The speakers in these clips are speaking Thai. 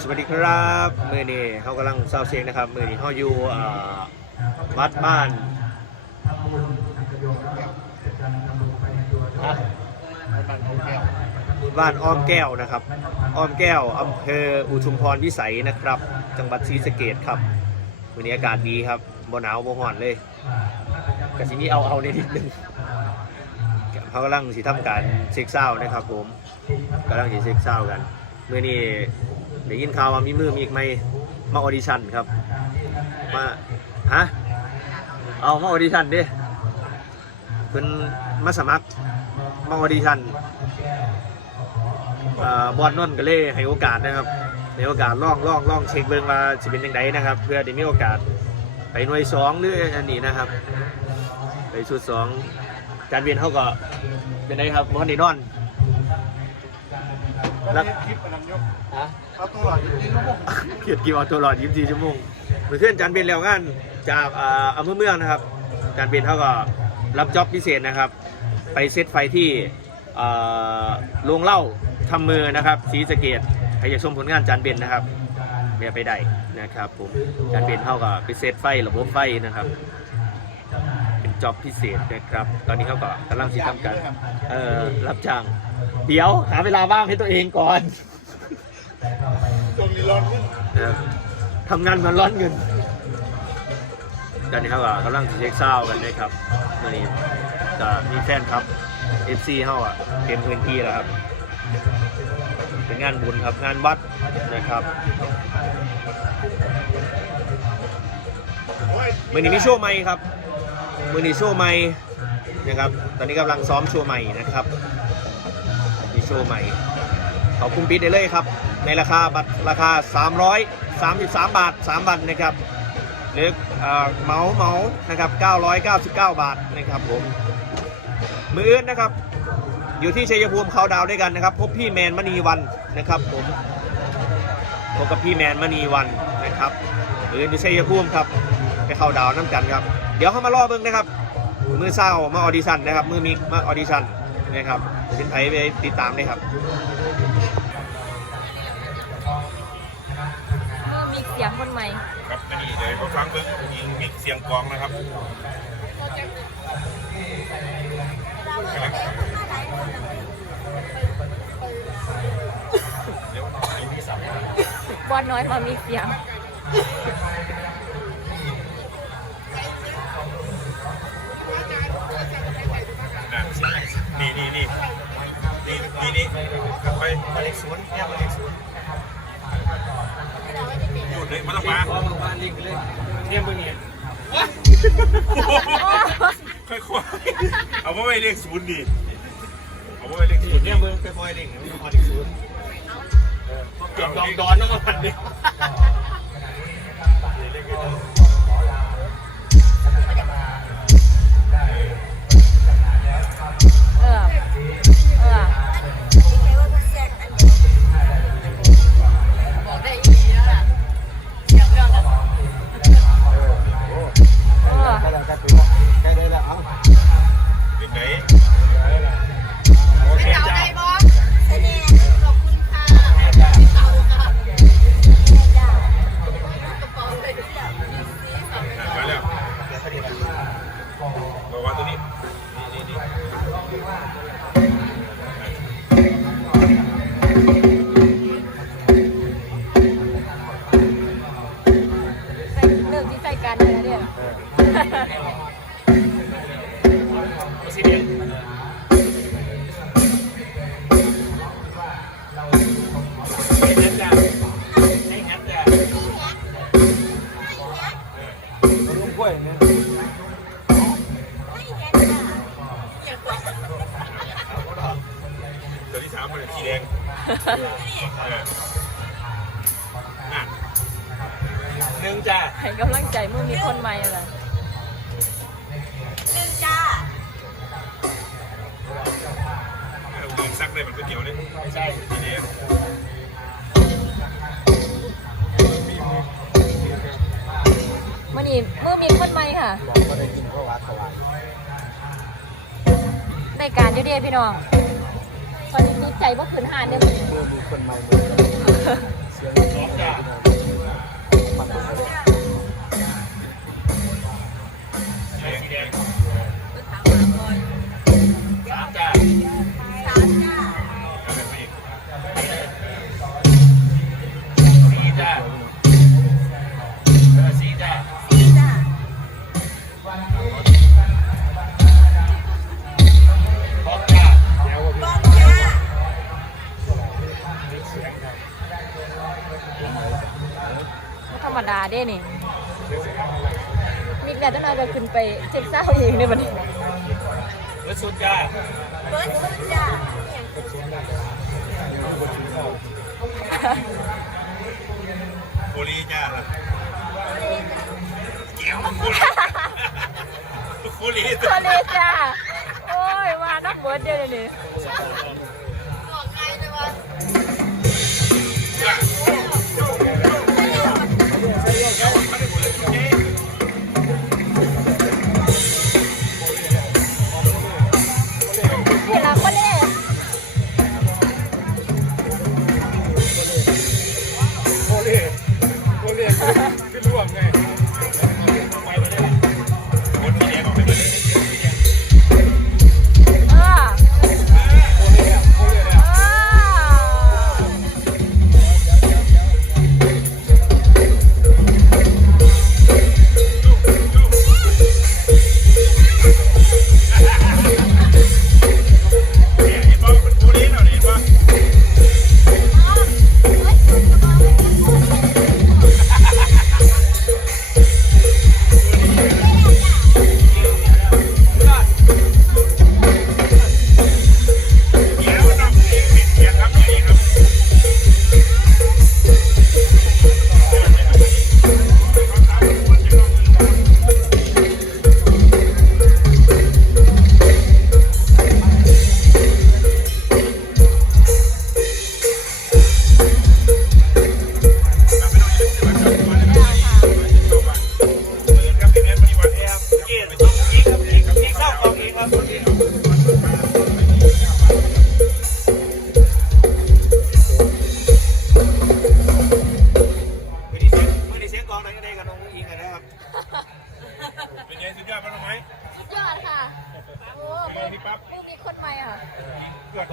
สวัสดีครับมือนี้เขากำลังเศร้าเสียงนะครับมือนี้เขาอยู่วัดบ้านบ้านอ้อมแก้วนะครับ อ้อมแก้วอำเภออุทุมพรวิสัยนะครับ จังหวัดศรีสะเกดครับวันนี้อากาศดีครับบ่หนาวบ่ร้อนเลยกะสิมีเอาเอาในนิดนึงเขากำลังสิทำการเซ็กเศร้านะครับผมกำลังสิเซ็กเศร้ากัน มื่อนี้ได้ยินข่าวว่ามีมือมีอีกไหมมาออดิชั่นครับ มาฮะเอามาออดิชั่นดิเพิ่นมาสมัครมาออดิชั่นอ่าบอลนนท์ก็เลยให้โอกาสนะครับในโอกาสล่องล่องล่องเช็คเบิ่งว่าสิเป็นยังไงนะครับ เพื่อได้มีโอกาสไปหน่วยสองหรืออันนี้นะครับ ไปชุดสองการเวียนเขาก็เป็นไงครับมอนดีนอน แล้วคลิปมันนำยกฮะเอาตัวหลอดอยู่ที่ลูกเกียรติกีวอตลอด24ชั่วโมงเมื่อคืนจานเบนแล้วงานจากอ่าอำเภอเมืองนะครับจานเบนเขาก็รับจ็อบพิเศษนะครับ ไปเซตไฟที่อ่าโรงเหล้าทำมือนะครับศรีสะเกดใครอยากชมผลงานจานเบนนะครับเบียไปได้นะครับผมจานเบนเขาก็ไปเซตไฟระบบไฟนะครับเป็นจ็อบพิเศษนะครับ ตอนนี้เขาก็กำลังสิทำกันเอ่อรับจ้าง เดี๋ยวหาเวลาว่างให้ตัวเองก่อนตรงนี้ร้อนขึ้นนะครับทำงานมันร้อนเงินตอนนี้เขาก็กำลังเช็คเศร้ากันเลยครับวันนี้จะมีแฟนครับ FC เขาอะเต็มพื้นที่แล้วครับ เป็นงานบุญครับงานวัดนะครับมือนี้มีโชว์ใหม่ครับมือนี้โชว์ใหม่นะครับ ตอนนี้กำลังซ้อมโชว์ใหม่นะครับมี โชว์ใหม่ขอบคุณปิดได้เลยครับ ในราคาบัตรราคา 333 บาท3บัตรนะครับหรือเอ่อเมาเหมานะครับ 999 บาทนะครับผมมืออื่นนะครับ อยู่ที่ชัยภูมิเขาดาวด้วยกันนะครับ พบพี่แมนมณีวันนะครับผมพบกับพี่แมนมณีวันนะครับมืออื่นอยู่ชัยภูมิครับไปเข้าดาวน้ำกันครับ เดี๋ยวเข้ามารอเบิ่งนะครับ มือเศร้ามาออดิชั่นนะครับ มือมีมาออดิชั่นนะครับ เป็นไผไปติดตามเลยครับเมื่อมีเสียงคนใหม่ครับนี่เดี๋ยวเขาฟังเบิ้งยิงมีเสียงกลองนะครับเดี๋ยวยิงที่สามบอลน้อยมามีเสียง นี่นี่นี่กลับไปมาเลขศูนย์เนี่ยมาเลขศูนย์หยุดเลยม่ต้องมาเทียมมือเนี่ยค่อยๆเอาไว้เลขศูนย์ดิเอาไว้เลขศูนย์เนี่ยมึงไปพอยเล่งมึงพอที่ศูนย์เก็บดองดอนต้องมาพันดิเามมันสีแดงเอออะหนึ่งจ้าให้กำลังใจเมื่อมีคนใหม่อะไรเอาเงินซักเลยมันก็เกี่ยวเลยไม่ใช่สีแดงเมื่อนี้เมื่อมีคนใหม่ค่ะก็ได้กินข้าววัดข้าววัดในการอยูเดียพี่น้องตอนนี้ดี ใจว่าขืนหานเนี่ยมือมือคนใหม่เสียงร้องได้ปัดไปเดาเด้นี่มิกแล้วตั้งนานก็ขึ้นไปเช็คเศร้าเองในบัดนี้เบิร์ดสุดจ้าเบิร์ดสุดจ้าโคลีจ้าเกี่ยวโคลีโคลีทะเลจ้าโอ้ยมานักเบิร์ดเดียวเลยนี่นี่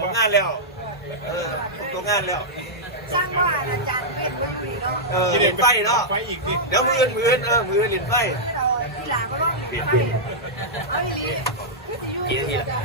ตัวกงานแล้ว เออตกงานแล้ว สร้างว่าอาจารย์เป็นเรื่องนี้เนาะเออเห็นไฟเนาะ ไฟอีกดิเดี๋ยวมืออื่นมืออื่นเออ มืออื่นเห็นไฟเราที่หลังก็ต้องเห็นไฟเอาอีหลียู่กี่นาทีละจ้ะ